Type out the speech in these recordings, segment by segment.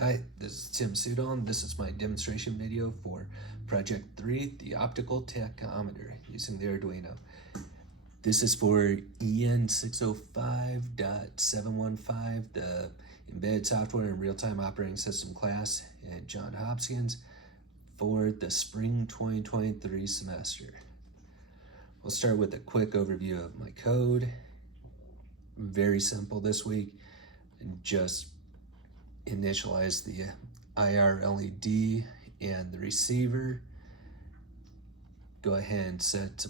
Hi, this is Tim Sudol, and this is my demonstration video for Project 3, the optical tachometer, using the Arduino. This is for EN.605.715, the Embedded Software and Real-Time Operating System class at Johns Hopkins for the spring 2023 semester. We'll start with a quick overview of my code. Very simple this week. Just initialize the IR LED and the receiver. Go ahead and set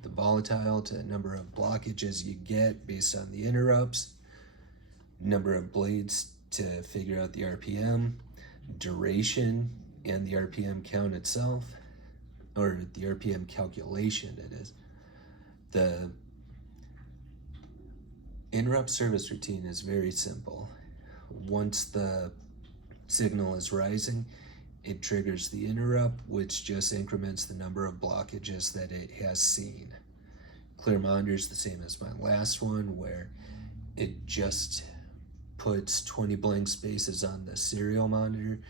the volatile to the number of blockages you get based on the interrupts, number of blades to figure out the RPM, duration, and the RPM count itself, or the RPM calculation it is. The interrupt service routine is very simple. Once the signal is rising, it triggers the interrupt, which just increments the number of blockages that it has seen. Clear monitor is the same as my last one, where it just puts 20 blank spaces on the serial monitor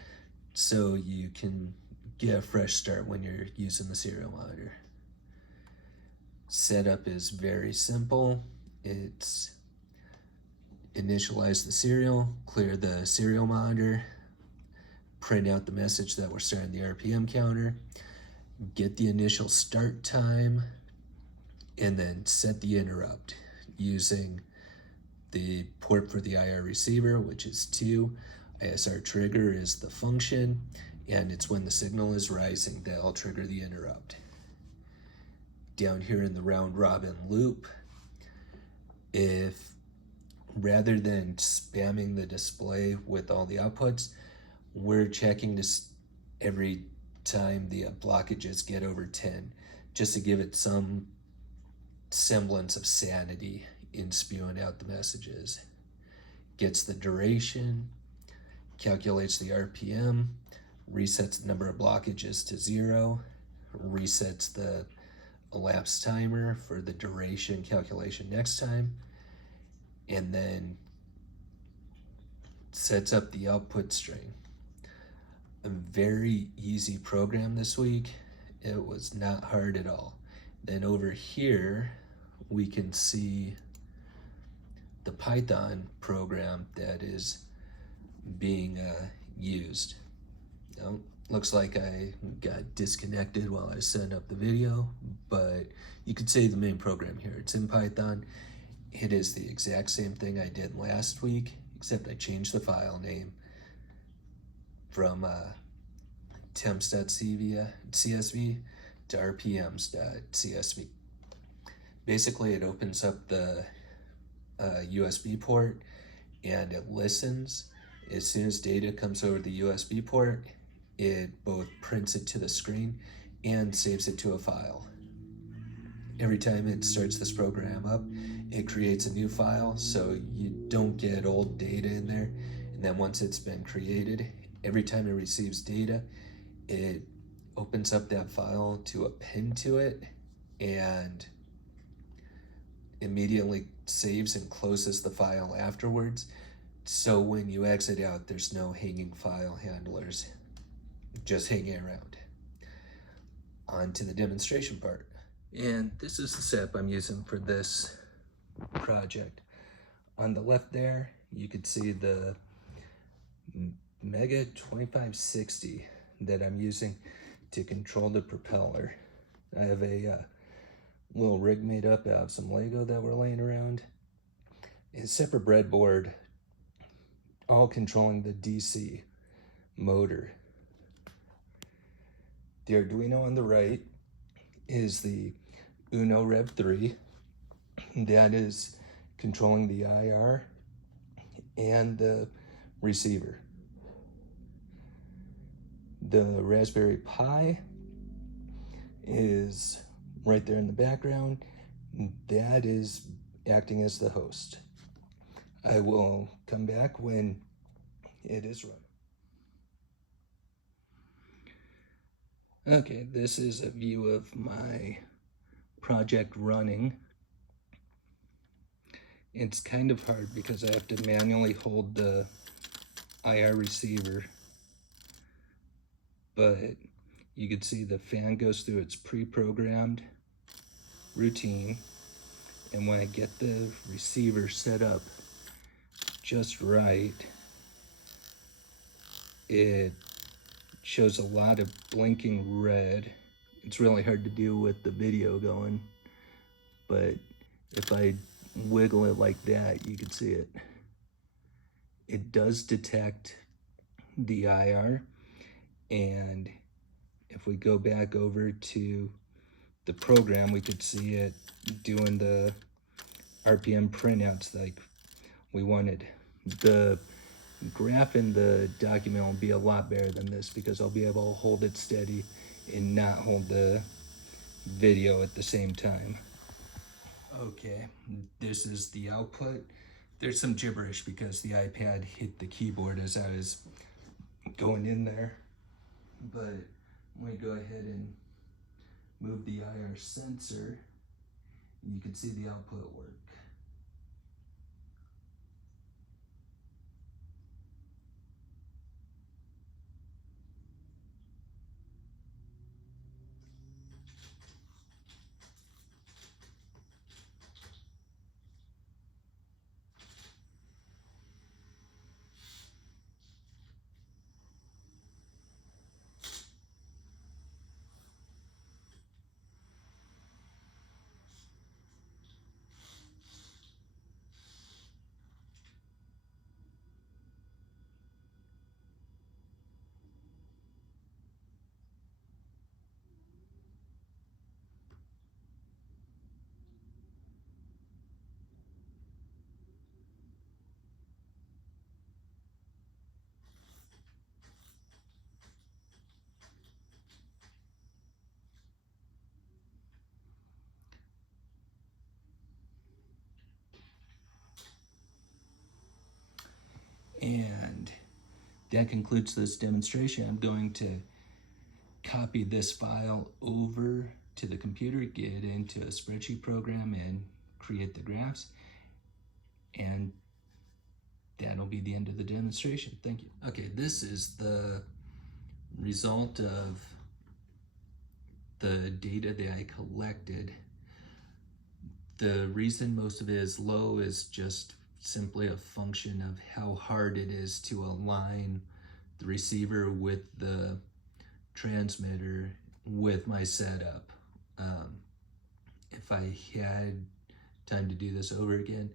so you can get a fresh start when you're using the serial monitor. Setup is very simple. It's initialize the serial, clear the serial monitor, print out the message that we're starting the RPM counter, get the initial start time, and then set the interrupt using the port for the IR receiver, which is 2. ISR trigger is the function, and it's when the signal is rising that'll trigger the interrupt. Down here in the round robin loop, if rather than spamming the display with all the outputs, we're checking this every time the blockages get over 10, just to give it some semblance of sanity in spewing out the messages. Gets the duration, calculates the RPM, resets the number of blockages to 0, resets the elapsed timer for the duration calculation next time, and then sets up the output string. A very easy program this week. It was not hard at all. Then over here, we can see the Python program that is being used. Looks like I got disconnected while I was setting up the video, but you could see the main program here. It's in Python. It is the exact same thing I did last week, except I changed the file name from temps.csv to rpms.csv. Basically, it opens up the USB port and it listens. As soon as data comes over the USB port, it both prints it to the screen and saves it to a file. Every time it starts this program up, it creates a new file so you don't get old data in there. And then once it's been created, every time it receives data, it opens up that file to append to it and immediately saves and closes the file afterwards. So when you exit out, there's no hanging file handlers just hanging around. On to the demonstration part. And this is the setup I'm using for this project. On the left there, you could see the Mega 2560 that I'm using to control the propeller. I have a little rig made up out of some Lego that were laying around. A separate breadboard, all controlling the DC motor. The Arduino on the right is the Uno Rev 3. That is controlling the IR and the receiver. The Raspberry Pi is right there in the background. That is acting as the host. I will come back when it is running. Okay, this is a view of my project running. It's kind of hard because I have to manually hold the IR receiver, but you can see the fan goes through its pre-programmed routine, and when I get the receiver set up just right, it shows a lot of blinking red. It's really hard to deal with the video going, but if I wiggle it like that, you can see it. It does detect the IR, and if we go back over to the program, we could see it doing the RPM printouts like we wanted. The graph in the document will be a lot better than this because I'll be able to hold it steady and not hold the video at the same time. Okay, this is the output. There's some gibberish because the iPad hit the keyboard as I was going in there, but let me go ahead and move the IR sensor. You can see the output work. And that concludes this demonstration. I'm going to copy this file over to the computer, get it into a spreadsheet program, and create the graphs. And that'll be the end of the demonstration. Thank you. Okay, this is the result of the data that I collected. The reason most of it is low is just simply a function of how hard it is to align the receiver with the transmitter with my setup. If I had time to do this over again,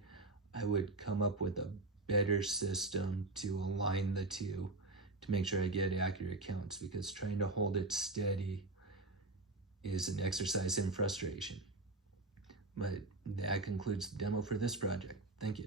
I would come up with a better system to align the two to make sure I get accurate counts, because trying to hold it steady is an exercise in frustration. But that concludes the demo for this project. Thank you.